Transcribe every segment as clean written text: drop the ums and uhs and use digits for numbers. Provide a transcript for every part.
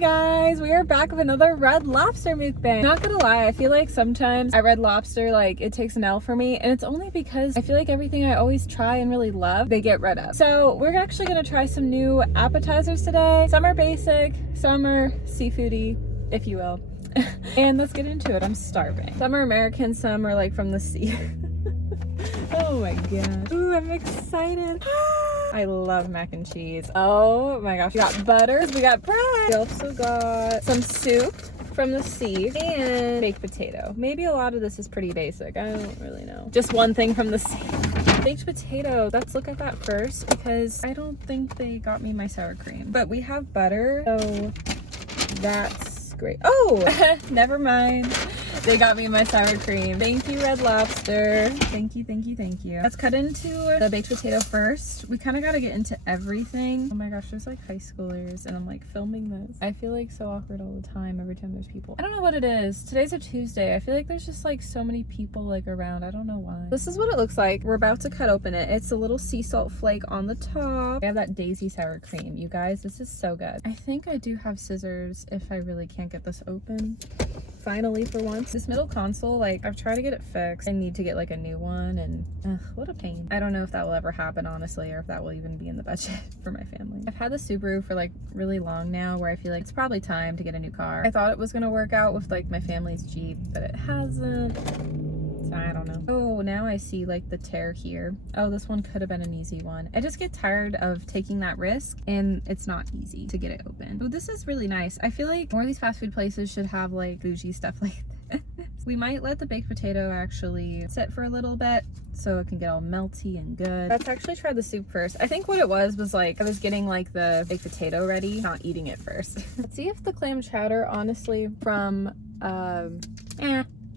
guys, we are back with another Red Lobster mukbang. Not gonna lie, I feel like sometimes at Red Lobster, like, it takes an L for me, and it's only because I feel like everything I always try and really love, they get rid of. So we're actually gonna try some new appetizers today. Some are basic, some are seafoody, if you will. And let's get into it. I'm starving. Some are American, some are like from the sea. Oh my gosh. Ooh, I'm excited. I love mac and cheese. Oh my gosh. We got butter. We got bread. We also got some soup from the sea and baked potato. Maybe a lot of this is pretty basic. I don't really know. Just one thing from the sea. Baked potato. Let's look at that first because I don't think they got me my sour cream. But we have butter, so that's great. Oh, never mind. They got me my sour cream. Thank you, Red Lobster. Thank you, thank you, thank you. Let's cut into the baked potato first. We kind of got to get into everything. Oh my gosh, there's like high schoolers and I'm like filming this. I feel like so awkward all the time every time there's people. I don't know what it is. Today's a Tuesday. I feel like there's just like so many people like around. I don't know why. This is what it looks like. We're about to cut open it. It's a little sea salt flake on the top. I have that daisy sour cream. You guys, this is so good. I think I do have scissors if I really can't get this open. Finally, for once. This middle console, like, I've tried to get it fixed. I need to get like a new one, and what a pain. I don't know if that will ever happen, honestly, or if that will even be in the budget for my family. I've had the Subaru for like really long now, where I feel like it's probably time to get a new car. I thought it was gonna work out with like my family's Jeep, but it hasn't. So I don't know. Oh, now I see like the tear here. Oh, this one could have been an easy one. I just get tired of taking that risk, and it's not easy to get it open. Oh, this is really nice. I feel like more of these fast food places should have like bougie stuff like this. We might let the baked potato actually sit for a little bit so it can get all melty and good. Let's actually try the soup first. I think what it was like I was getting like the baked potato ready, not eating it first. Let's see if the clam chowder, honestly, from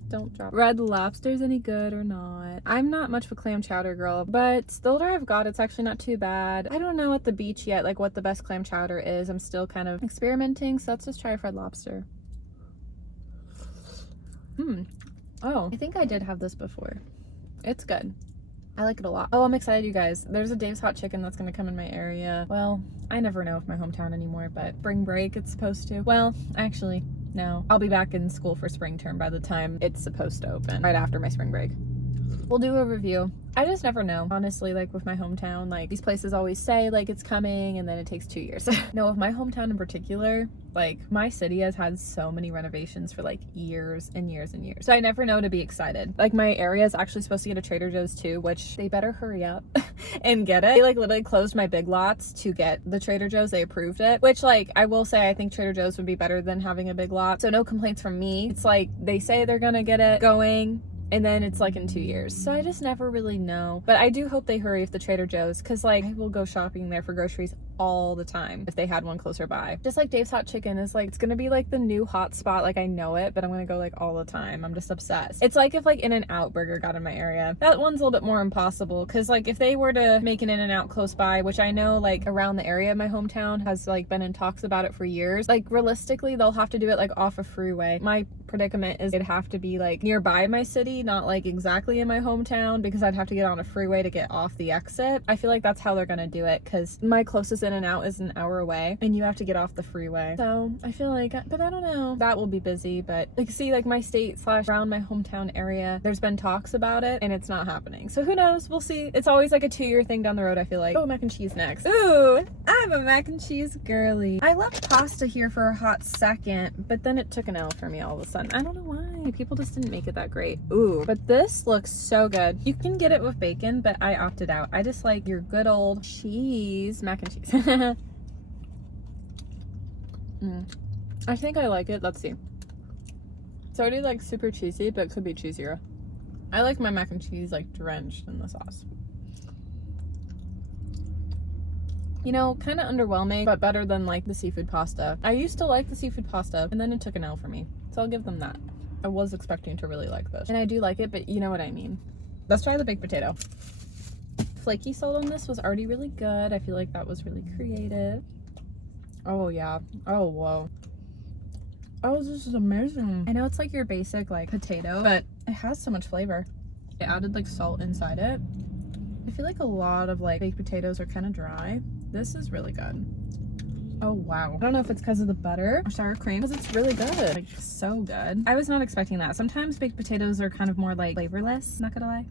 don't drop Red Lobster's any good or not. I'm not much of a clam chowder girl, but the older I've got, it's actually not too bad. I don't know at the beach yet, like what the best clam chowder is. I'm still kind of experimenting, so let's just try Red Lobster. Oh, I think I did have this before. It's good. I like it a lot. Oh, I'm excited, you guys. There's a Dave's Hot Chicken that's gonna come in my area. Well, I never know with my hometown anymore, but spring break it's supposed to. Well, actually, no. I'll be back in school for spring term by the time it's supposed to open, right after my spring break. We'll do a review. I just never know. Honestly, like with my hometown, like these places always say like it's coming and then it takes 2 years. No, with my hometown in particular, like my city has had so many renovations for like years and years and years. So I never know to be excited. Like my area is actually supposed to get a Trader Joe's too, which they better hurry up and get it. They like literally closed my Big Lots to get the Trader Joe's. They approved it, which like I will say I think Trader Joe's would be better than having a Big Lot. So no complaints from me. It's like they say they're gonna get it going, and then it's like in 2 years. So I just never really know. But I do hope they hurry with the Trader Joe's, because like I will go shopping there for groceries all the time if they had one closer by. Just like Dave's Hot Chicken is like, it's gonna be like the new hot spot. Like I know it, but I'm gonna go like all the time. I'm just obsessed. It's like if like In-N-Out Burger got in my area. That one's a little bit more impossible, because like if they were to make an In-N-Out close by, which I know like around the area of my hometown has like been in talks about it for years, like realistically they'll have to do it like off a freeway. My predicament is it'd have to be like nearby my city, not like exactly in my hometown, because I'd have to get on a freeway to get off the exit. I feel like that's how they're gonna do it, because my closest In-N-Out is an hour away and you have to get off the freeway. So I feel like, but I don't know, that will be busy. But like see, like my state / around my hometown area, there's been talks about it and it's not happening. So who knows, we'll see. It's always like a 2-year thing down the road, I feel like. Oh, mac and cheese next. Ooh, I'm a mac and cheese girly. I left pasta here for a hot second, but then it took an L for me all of a sudden. I don't know why. People just didn't make it that great. Ooh, but this looks so good. You can get it with bacon, but I opted out. I just like your good old cheese mac and cheese. I think I like it. Let's see. It's already like super cheesy, but it could be cheesier. I like my mac and cheese like drenched in the sauce. You know, kind of underwhelming, but better than like the seafood pasta. I used to like the seafood pasta, and then it took an L for me. So I'll give them that. I was expecting to really like this. And I do like it, but you know what I mean. Let's try the baked potato. Flaky salt on this was already really good. I feel like that was really creative. Oh yeah. Oh whoa. Oh, this is amazing. I know it's like your basic like potato, but it has so much flavor. It added like salt inside it. I feel like a lot of like baked potatoes are kind of dry. This is really good. Oh wow. I don't know if it's because of the butter or sour cream, because it's really good. Like, so good. I was not expecting that. Sometimes baked potatoes are kind of more like flavorless, not gonna lie.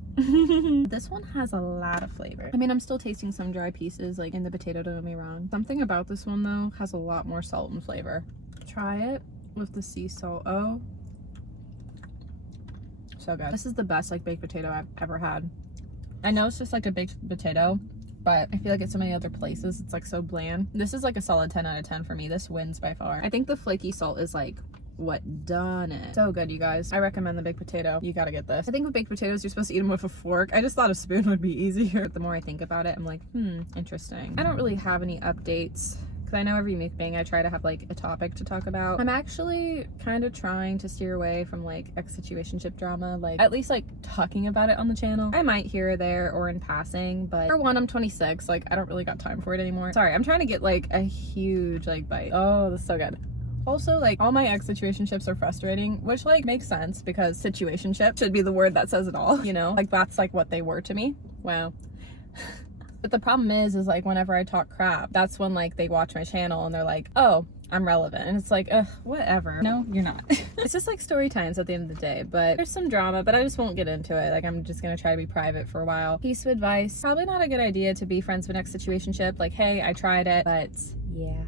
This one has a lot of flavor. I mean, I'm still tasting some dry pieces like in the potato, don't get me wrong. Something about this one though has a lot more salt and flavor. Try it with the sea salt. Oh, so good. This is the best like baked potato I've ever had. I know it's just like a baked potato, but I feel like at so many other places it's like so bland. This is like a solid 10 out of 10 for me. This wins by far. I think the flaky salt is like what done it. So good, you guys. I recommend the baked potato. You gotta get this. I think with baked potatoes you're supposed to eat them with a fork. I just thought a spoon would be easier. But the more I think about it, I'm like, interesting. I don't really have any updates. I know every mukbang I try to have like a topic to talk about. I'm actually kind of trying to steer away from like ex-situationship drama, like at least like talking about it on the channel. I might here or there or in passing, but for one, I'm 26, like I don't really got time for it anymore. Sorry, I'm trying to get like a huge like bite. Oh, this is so good. Also, like, all my ex-situationships are frustrating, which like makes sense because situationship should be the word that says it all, you know? Like that's like what they were to me. Wow. But the problem is like whenever I talk crap, that's when like they watch my channel and they're like, oh, I'm relevant. And it's like, ugh, whatever. No, you're not. It's just like story times at the end of the day, but there's some drama, but I just won't get into it. Like I'm just gonna try to be private for a while. Piece of advice, probably not a good idea to be friends with an ex-situationship. Like, hey, I tried it, but yeah.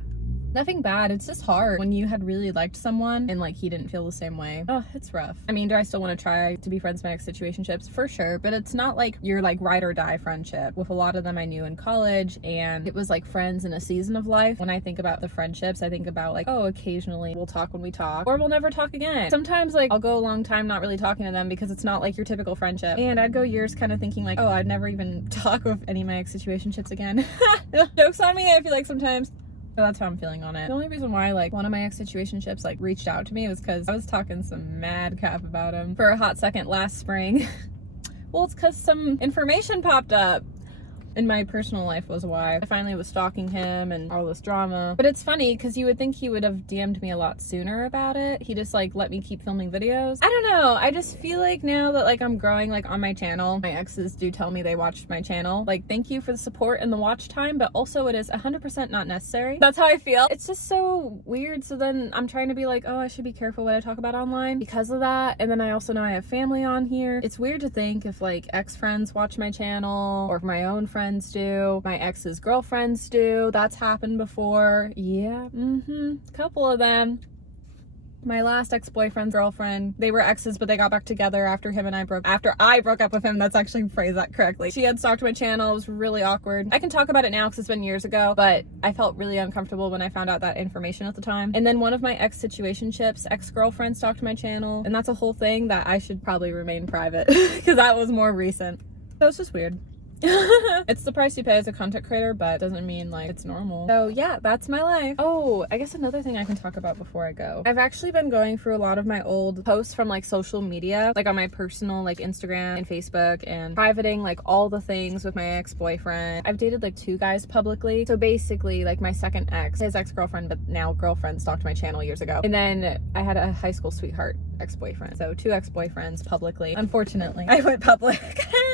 Nothing bad, it's just hard when you had really liked someone and like he didn't feel the same way. Oh, it's rough. I mean, do I still want to try to be friends with my ex-situationships? For sure, but it's not like your like ride or die friendship. With a lot of them I knew in college, and it was like friends in a season of life. When I think about the friendships, I think about like, oh, occasionally we'll talk when we talk, or we'll never talk again. Sometimes like I'll go a long time not really talking to them because it's not like your typical friendship, and I'd go years kind of thinking like, oh, I'd never even talk with any of my ex-situationships again. Jokes on me, I feel like sometimes. So that's how I'm feeling on it. The only reason why like one of my ex-situationships like reached out to me was because I was talking some mad crap about him for a hot second last spring. Well, it's because some information popped up in my personal life was why. I finally was stalking him and all this drama. But it's funny because you would think he would have DM'd me a lot sooner about it. He just like let me keep filming videos. I don't know. I just feel like now that like I'm growing like on my channel, my exes do tell me they watched my channel. Like, thank you for the support and the watch time, but also it is 100% not necessary. That's how I feel. It's just so weird. So then I'm trying to be like, oh, I should be careful what I talk about online because of that. And then I also know I have family on here. It's weird to think if like ex-friends watch my channel or if my own friends do, my ex's girlfriends do. That's happened before. Yeah, couple of them. My last ex-boyfriend's girlfriend, they were exes, but they got back together after I broke up with him. That's actually phrased that correctly. She had stalked my channel. It was really awkward. I can talk about it now because it's been years ago, but I felt really uncomfortable when I found out that information at the time. And then one of my ex-situationships, ex-girlfriends stalked my channel, and that's a whole thing that I should probably remain private because that was more recent. So it's just weird. It's the price you pay as a content creator, but doesn't mean like it's normal. So yeah, that's my life. Oh, I guess another thing I can talk about before I go. I've actually been going through a lot of my old posts from like social media, like on my personal like Instagram and Facebook, and privating like all the things with my ex-boyfriend. I've dated like 2 guys publicly. So basically like my second ex, his ex-girlfriend, but now girlfriend, stalked my channel years ago. And then I had a high school sweetheart ex-boyfriend. So 2 ex-boyfriends publicly. Unfortunately, I went public.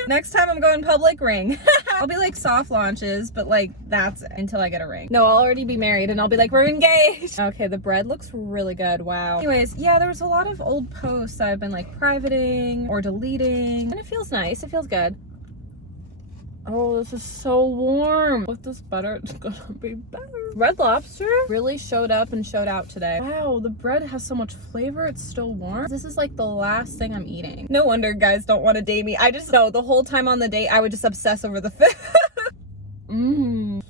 Next time I'm going public, ring. I'll be like soft launches, but like that's until I get a ring. No, I'll already be married and I'll be like, we're engaged. Okay, the bread looks really good. Wow. Anyways, yeah, there was a lot of old posts that I've been like privating or deleting, and it feels nice. It feels good. Oh, this is so warm. With this butter, it's gonna be better. Red Lobster really showed up and showed out today. Wow, the bread has so much flavor. It's still warm. This is like the last thing I'm eating. No wonder guys don't want to date me. I just know the whole time on the date, I would just obsess over the food.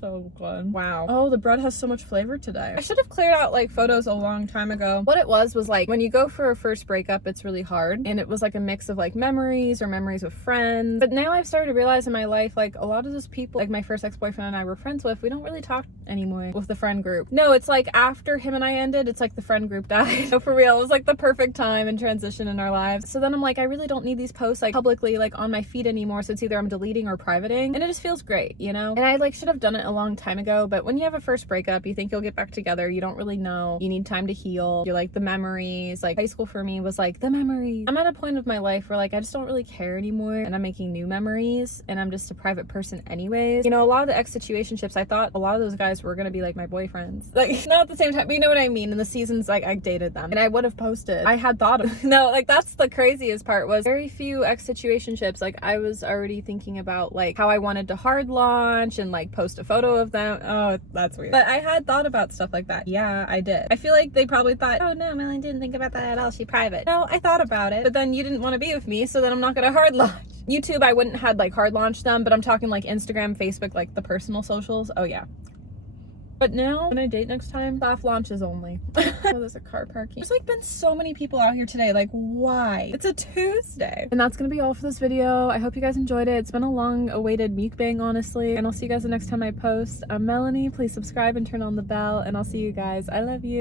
So good. Wow. Oh, the bread has so much flavor today. I should have cleared out like photos a long time ago. What it was like when you go for a first breakup, it's really hard. And it was like a mix of like memories or memories with friends. But now I've started to realize in my life, like a lot of those people, like my first ex-boyfriend and I were friends with, we don't really talk anymore with the friend group. No, it's like after him and I ended, it's like the friend group died. So for real, it was like the perfect time and transition in our lives. So then I'm like, I really don't need these posts like publicly like on my feed anymore. So it's either I'm deleting or privating. And it just feels great, you know? And I like should have done it a long time ago, but when you have a first breakup, you think you'll get back together. You don't really know. You need time to heal. You're like the memories. Like high school for me was like the memories. I'm at a point of my life where like I just don't really care anymore, and I'm making new memories, and I'm just a private person anyways. You know, a lot of the ex situationships, I thought a lot of those guys were gonna be like my boyfriends. Like not at the same time, but you know what I mean. In the seasons, like I dated them, and I would have posted. I had thought of no, like that's the craziest part was very few ex situationships. Like I was already thinking about like how I wanted to hard launch and like post a photo of them. Oh, that's weird. But I had thought about stuff like that. Yeah, I did. I feel like they probably thought, oh no, Melanie didn't think about that at all. She private. No, I thought about it, but then you didn't want to be with me, so then I'm not gonna hard launch. YouTube, I wouldn't had like hard launch them, but I'm talking like Instagram, Facebook, like the personal socials. Oh yeah. But now, when I date next time, soft launches only. Oh, there's a car parking. There's like been so many people out here today. Like, why? It's a Tuesday. And that's gonna be all for this video. I hope you guys enjoyed it. It's been a long awaited mukbang, honestly. And I'll see you guys the next time I post. I'm Melanie. Please subscribe and turn on the bell. And I'll see you guys. I love you.